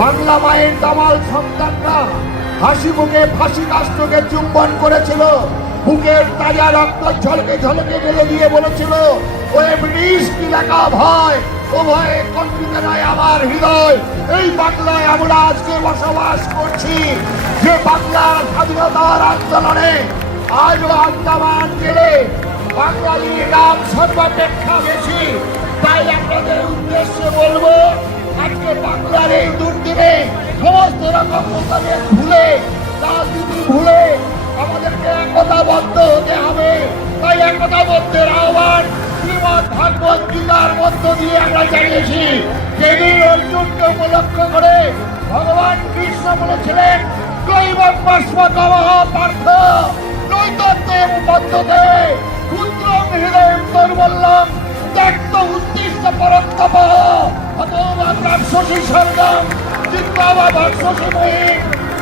বাংলা মায়ের দামাল সন্তানরা হাসি মুখে, ফাঁসি কাষ্টকে চুম্বন করেছিল। বুকের তাজা রক্ত ঝলকে ঝলকে গেলে দিয়ে বলেছিল ও লেখা ভয়? কণ্ঠিত নয় আমার হৃদয়। এই বাংলায় আমরা আজকে বসবাস করছি। যে বাংলার স্বাধীনতার আন্দোলনে আজও আন্দামান জেলে বাঙালির নাম সর্বাপেক্ষা বেশি। তাই আপনাদের উদ্দেশ্যে বলব আজকে বাংলার এই দুর্দিনে সমস্ত রকম মোতাবেক ভুলে, রাজনীতি ভুলে আমাদেরকে একতাবদ্ধ হতে হবে। তাই একতাবদ্ধের আহ্বান শ্রীমদ ভাগবত গীতার মধ্য দিয়ে আমরা জানিয়েছি যেদিন অর্জুনকে উপলক্ষ করে ভগবান কৃষ্ণ বলেছিলেন কৈবস্মকম পার্থ নৈতত্ত্বের পদ্ধতে ক্ষুদ্রম হৃদয়ম দুর্বল্লম ত্যক্ত উদ্দিষ্ট পরন্তপ অথবা রাক্ষসী স্বর্গম চিত্তাবা রাক্ষসী মহি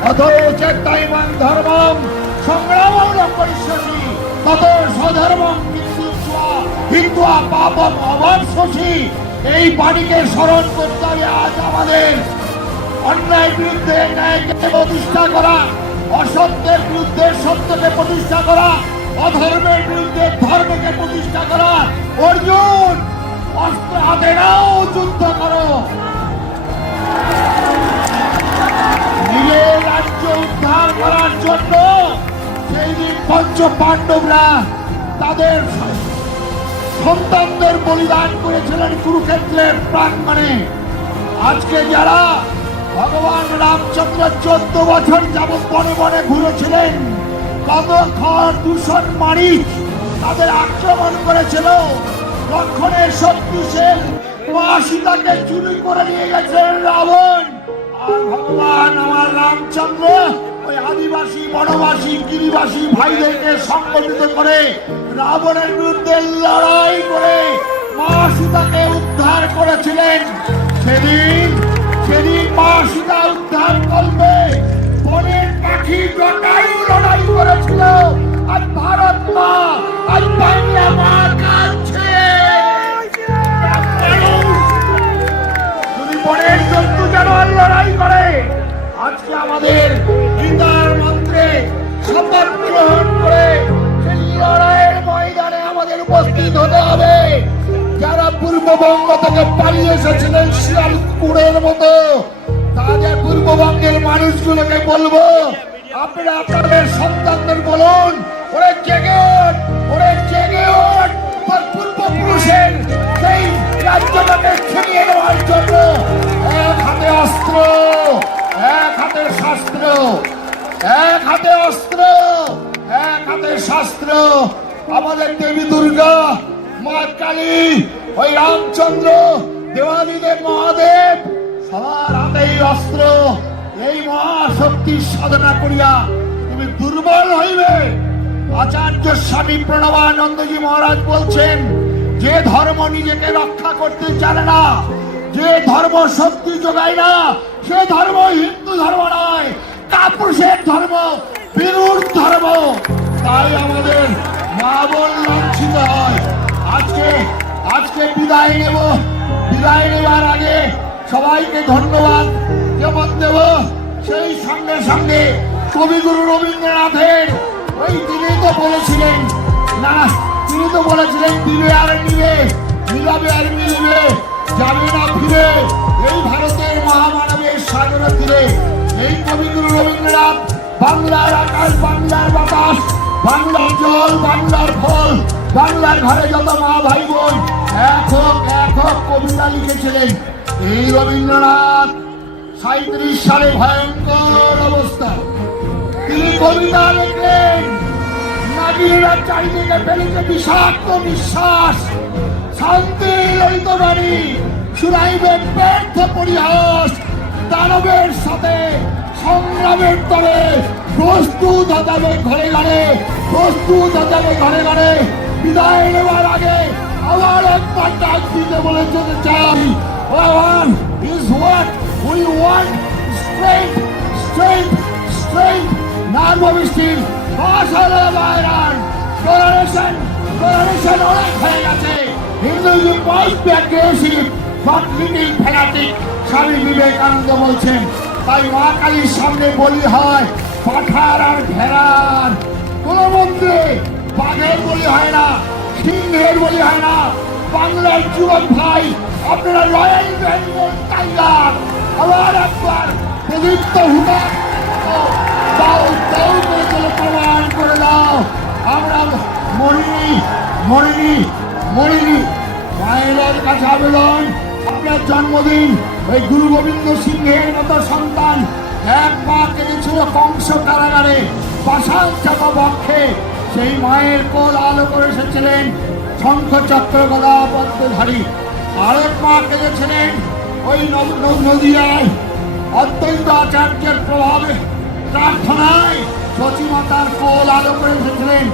অথয় চেত্তাইমান ধর্মম সংগ্রামম তত বিদ্যুৎসা হিন্দুয়া পাপম অবাংশসি এই বাণীকে স্মরণ করতে হবে আজ আমাদের অন্যায় বিরুদ্ধে ন্যায়কে প্রতিষ্ঠা করা অসত্যের বিরুদ্ধে সত্যকে প্রতিষ্ঠা করা অধর্মের বিরুদ্ধে ধর্মকে প্রতিষ্ঠা করা অর্জুন অস্ত্র হাতে নাও, যুদ্ধ করো। নিজের রাজ্য উদ্ধার করার জন্য সেই দিন পঞ্চ পাণ্ডবরা তাদের সন্তানদের বলিদান করেছিলেন কুরুক্ষেত্রের প্রাঙ্গণে। আজকে যারা ভগবান রামচন্দ্র চোদ্দ বছর যাবৎ বনে বনে ঘুরেছিলেন, কত খড় দূষণ মারি তাদের আক্রমণ করেছিল লক্ষণের শক্তিশীল মা সীতাকে চুরি করে নিয়ে গেছেন রাবণ। আর ভগবান আমার রামচন্দ্র ওই আদিবাসী, বনবাসী, গিরিবাসী ভাইদেরকে সংগঠিত করে রাবণের বিরুদ্ধে লড়াই করে মা সীতাকে উদ্ধার করেছিলেন। সেদিন সেদিন মা সীতা উদ্ধার করবে। বনের পাখি জটায়ু লড়াই করেছিল। আর ভারত মা, আর বাংলা মা লড়াই করে। আজকে আমাদের গীতার মন্ত্রে শপথ গ্রহণ করে সেই লড়াইয়ের ময়দানে আমাদের উপস্থিত হতে হবে। যারা পূর্ববঙ্গ থেকে পালিয়ে এসেছিলেন শিয়াল কুড়ের মতো, তাদের পূর্ববঙ্গের মানুষগুলোকে বলব, আপনারা আপনাদের সন্তানদের বলুন, ওরে জেগে ওরে জেগে পূর্বপুরুষের সেই রাজ্যটাকে ছিনিয়ে নেওয়ার জন্য এক হাতে শাস্ত্র, আমাদের দেবী দুর্গা, মা কালী, ওই রামচন্দ্র দেওয়াদিদেব মহাদেব, সবার হাতে এই অস্ত্র। এই মহাশক্তির সাধনা করিয়া তুমি দুর্বল হইবে। আচার্য স্বামী প্রণবানন্দজি মহারাজ বলছেন, যে ধর্ম নিজেকে রক্ষা করতে জানে না, যে ধর্ম শক্তি যোগায় না, সে ধর্ম হিন্দু ধর্ম নয়, কাপুরুষের ধর্ম বিরুর ধর্ম। তাই আমাদের মা বোন লাঞ্ছিত হয়। আজকে আজকে বিদায় নেব। বিদায় নেবার আগে সবাইকে ধন্যবাদ যেমন দেব। সেই সঙ্গে সঙ্গে কবিগুরু রবীন্দ্রনাথের ওই তিনি তো বলেছিলেন, না, তিনি তো বলেছিলেন, দিবে আর নিবে, মিলাবে আর মিলবে, যাবে না ফিরে। এই ভারতের মহামানবের সাগরে ফিরে এই কবিগুরু রবীন্দ্রনাথ বাংলার আকাশ, বাংলার বাতাস বাংলার জল, বাংলার ফল, বাংলার ঘরে যত মা ভাই বোন, এক হোক এক হোক কবিতা লিখেছিলেন। এই রবীন্দ্রনাথ সাঁত্রিশ সালে ভয়ঙ্কর অবস্থা। তিনি কবিতা লিখলেন। নাগিরা চারিদিকে ফেলেছে বিষাক্ত বিশ্বাস শান্তি ললিত বাণী শুনাইবে ব্যর্থ পরিহাস। দানবের সাথে সংগ্রামের তরে প্রস্তুত হতে ঘরে ঘরে প্রস্তুত হতে ঘরে ঘরে। বিদায় নেওয়ার আগে আবার একবার ডাক দিতে বলে যেতে চাই। One is what we want strength, strength, strength, নার্ভবিষ্টির ভাষার বাইরান ফ্লোরেশন ফ্লোরেশন অনেক হয়ে গেছে। Hinduism must be aggressive but little fanatic Swami Vivekananda বলছেন তাই মা কালীর সামনে বলি হয় পাঠার আর ভেড়ার কোন মন্দিরে বাঘের বলি হয় না, সিংহের বলি হয় না। বাংলার যুবক ভাই, আপনারা রয়্যাল বেঙ্গল টাইগার আবার একবার প্রদীপ্ত প্রমাণ করে দাও। আমরা মরিনি মরিনি মরিনি। মায়ের কাছে আবেদন। আপনার জন্মদিন, ওই গুরু গোবিন্দ সিংহের মতো সন্তান। এক মা কেঁদেছিল কংস কারাগারে, পাশাল চাপা বক্ষে। সেই মায়ের কোল আলো করে এসেছিলেন শঙ্খ চক্র গদা পদ্মধারী। আরেক মা কেঁদেছিলেন ওই নদ- নদ- নদিয়ায়। অদ্বৈত আচার্যের প্রভাবে, প্রার্থনায় সচিমাতার কোল আলো করে এসেছিলেন।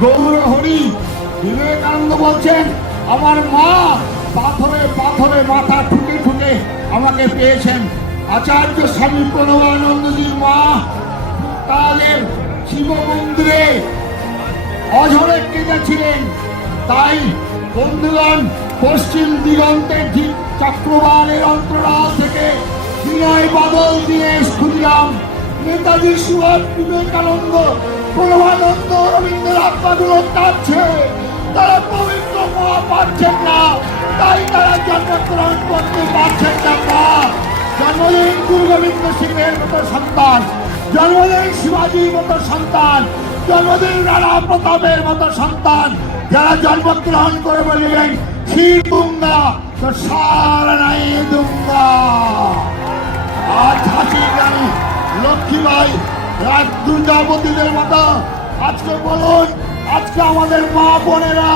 গৌর হরি, বিবেকানন্দ বলছেন, আমার মা পাথরে পাথরে মাথা ঠুকে ঠুকে আমাকে পেয়েছেন। আচার্য স্বামী প্রণবানন্দজির মা, তাদের শিব মন্দিরে অঝরে কেঁদেছিলেন তাই বন্ধুগণ, পশ্চিম দিগন্তের ঠিক চক্রবালের অন্তরাল থেকে বিনয় বাদল দিয়ে খুঁজলাম। নেতাজি সুভাষ বিবেকানন্দ প্রণবানন্দ রবীন্দ্রনাথ বাদুর কাছে তারা পবিত্র মা পাচ্ছেন না তাই তারা জন্মগ্রহণ করতে পারছেন জন্মদিন গুরু গোবিন্দ সিংহের মতো সন্তান। জন্মদিন শিবাজির মতো সন্তান। জন্মদিন রানা প্রতাপের মতো সন্তান। যারা জন্মগ্রহণ করে বলিলেন শির দুঙ্গা তো সারা নাই দুঙ্গা আর ঝাঁসি রানী লক্ষ্মীবাই রাজ দুর্গাবতীদের মতো। আজকে বলুন, আজকে আমাদের মা বোনেরা,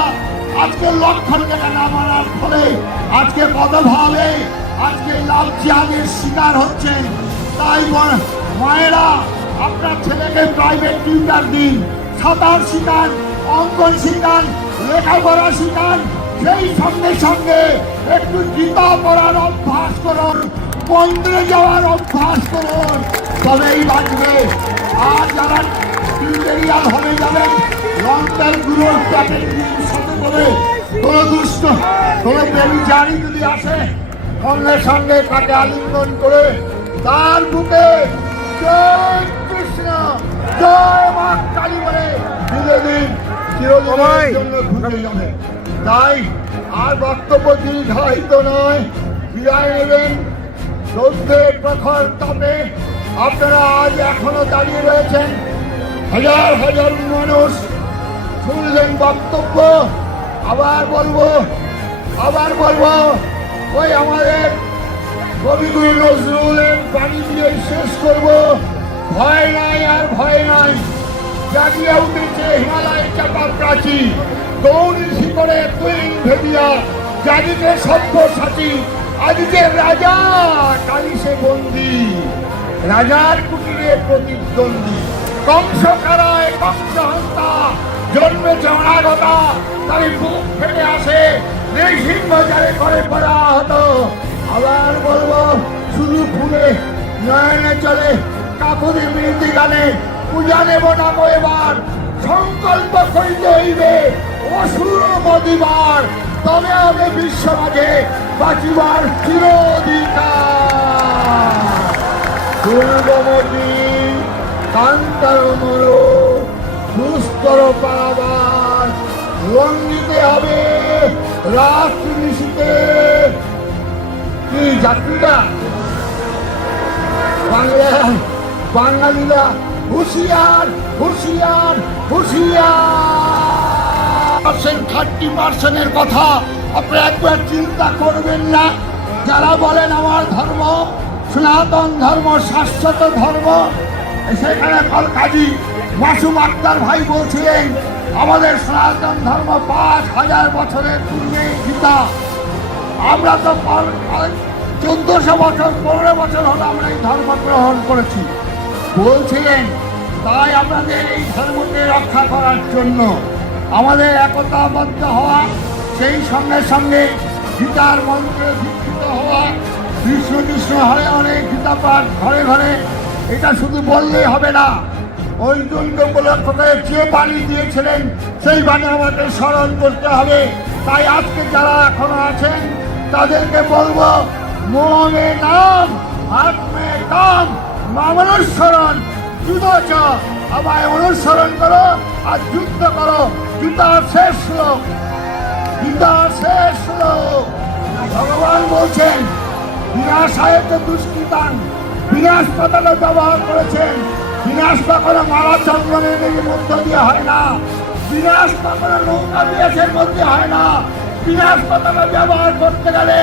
আজকে লক্ষণ টাকা না মানার ফলে আজকে কতভাবে আজকে লাভ জিহাদের শিকার হচ্ছে। তাই মায়েরা, আপনার ছেলেকে প্রাইভেট টিউটার দিন। সাঁতার শিখান, অঙ্কন শিখান, লেখাপড়া শিখান, সেই সঙ্গে সঙ্গে একটু গীতা পড়ার অভ্যাস করুন, মন্দিরে যাওয়ার অভ্যাস করুন। তবেই বাঁচবে। আর যারা টিউটোরিয়াল হয়ে যাবেন গুরুর প্যাকেট সাথে করে, কোন দুষ্ট, কোন বেবিচারি যদি আসে সঙ্গে সঙ্গে তাকে আলিঙ্গন করে তার বুকে জয় কৃষ্ণ জয় মা কালী বলে দিলে দিন। চিরদিনের জন্য ঘুরে যাবে। তাই আর বক্তব্য দীর্ঘায়িত নয়। বিদায় নেবেন রৌদ্রের প্রখর তাপে। আপনারা আজ এখনও দাঁড়িয়ে রয়েছেন। হাজার হাজার মানুষ শুনলেন বক্তব্য। আবার বলব আবার বলব। ওই আমাদের কবিগুরু নজরুলের বাণী দিয়ে শেষ করব। ভয় নাই আর ভয় নাই। জাগিয়ে উঠেছে হিমালয় চাপা প্রাচী। গৌরী শিখরে তুই ভেদিয়া। জাগিতে সভ্য সাথী আজকে রাজা কালিসে বন্দি। রাজার কুটিরে প্রতিদ্বন্দ্বী। কংস কারায় কংস হত্যা জন্মেছে অনাগতা তাই বুক ফেটে আসে নৃসিংহ যারে করে পড়া হতো আবার বলব, শুধু ফুলে নয়নে চলে কাকুরি মিনতি গানে, পূজা নেব না এবার। সংকল্প করিতে হইবে অসুর মদিবার তবে হবে বিশ্ব মাঝে বাঁচিবার দুর্গমতি কান্তার মর। দুস্তর পারাবার লঙ্ঘিতে হবে রাত্রি নিশীতে। কি যাত্রীরা? বাংলা, বাঙালিরা হুঁশিয়ার হুঁশিয়ার হুঁশিয়ার। পার্সেন্ট থার্টি পার্সেন্টের কথা আপনি একবার চিন্তা করবেন না। যারা বলেন আমার ধর্ম সনাতন ধর্ম, শাশ্বত ধর্ম, সেখানে কাজী মাসুম আক্তার ভাই বলছিলেন, আমাদের সনাতন ধর্ম পাঁচ হাজার বছরের পূর্বে গীতা। আমরা তো চোদ্দশো বছর, পনেরো বছর হলো আমরা এই ধর্ম গ্রহণ করেছি। বলছিলেন, তাই আমাদের এই ধর্মকে রক্ষা করার জন্য আমাদের একতাবদ্ধ হওয়া, সেই সঙ্গে সঙ্গে গীতার মন্ত্রে দীক্ষিত হওয়া, কৃষ্ণ কৃষ্ণ হরে হরে গীতা পাঠ ঘরে ঘরে, এটা শুধু বললেই হবে না। অর্জুনকে উপলক্ষ করে যে বাণী দিয়েছিলেন, সেই বাণী আমাদের স্মরণ করতে হবে। তাই আজকে যারা এখনও আছেন, তাদেরকে বলব মোহে নাম, আত্মে কাম মামনুসরণ যুদ্ধ চ, আমায় অনুসরণ করো আর যুদ্ধ করো। গীতার শেষ শ্লোক গীতার শেষ শ্লোক ভগবান বলছেন বিনাশ সাহেবকে দুষ্কৃতান, বিনাশ পাতালে ব্যবহার করেছেন। বিনাশ কখনো মারা চন্দ্রনের মধ্য দিয়ে হয় না। বিনাশ কখনো নৌকা বিনাশের মধ্যে হয় না। বিনাশ পাতালে ব্যবহার করতে গেলে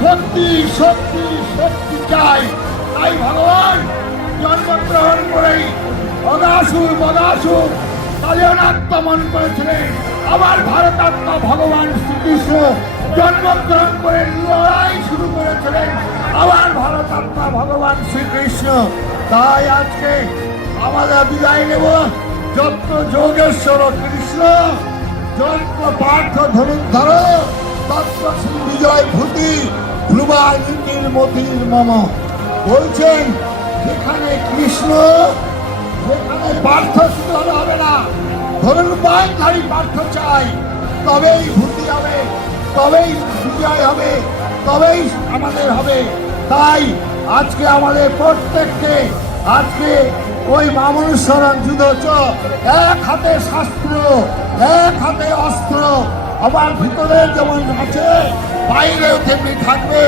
শক্তি শক্তি শক্তি চাই। তাই ভগবান জন্মগ্রহণ করেই অগাসুর বদাসুর তাদের আক্রমণ করেছিলেন। আবার ভারতাত্মা ভগবান শ্রীকৃষ্ণ জন্মগ্রহণ করে লড়াই শুরু করেছিলেন। আবার ভারতাত্মা ভগবান শ্রীকৃষ্ণ, তাই আজকে আমাদের বিদায় নেব। যত্র যোগেশ্বর কৃষ্ণ যত্র পার্থ ধনুর্ধর শ্রী বিজয় ভূতি ধ্রুবা নীতির মতির মম। বলছেন, যেখানে কৃষ্ণ সেখানে পার্থ শুধু হবে না। ধরুন ধারী পার্থ চাই, তবেই ভূতি হবে, তবেই বিজয় হবে। তবেই আমাদের হবে। তাই আজকে আমাদের প্রত্যেককে, আজকে ওই মামনুসরণ যুদ্ধ এক হাতে শাস্ত্র, এক হাতে অস্ত্র, আমার ভিতরে যেমন আছে, বাইরেও তেমনি থাকবে।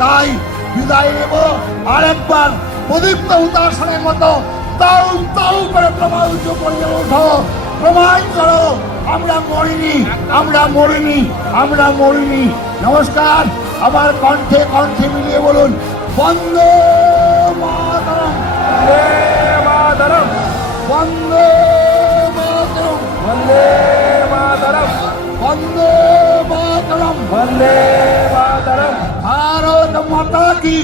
তাই বিদায় নেব। আরেকবার প্রদীপ্ত উদাসনের মতো তাও তাও করে প্রমাণিত করে ওঠো। প্রমাণ করো, আমরা মরিনি আমরা মরিনি আমরা মরিনি। নমস্কার। আবার কণ্ঠে কণ্ঠে মিলিয়ে বলুন বন্ধ মাতরম। মাতরম। বন্দে মাতরম। বন্দে মাতরম। বন্দে মাতরম। বন্দে মাতরম। ভারত মাতা কি?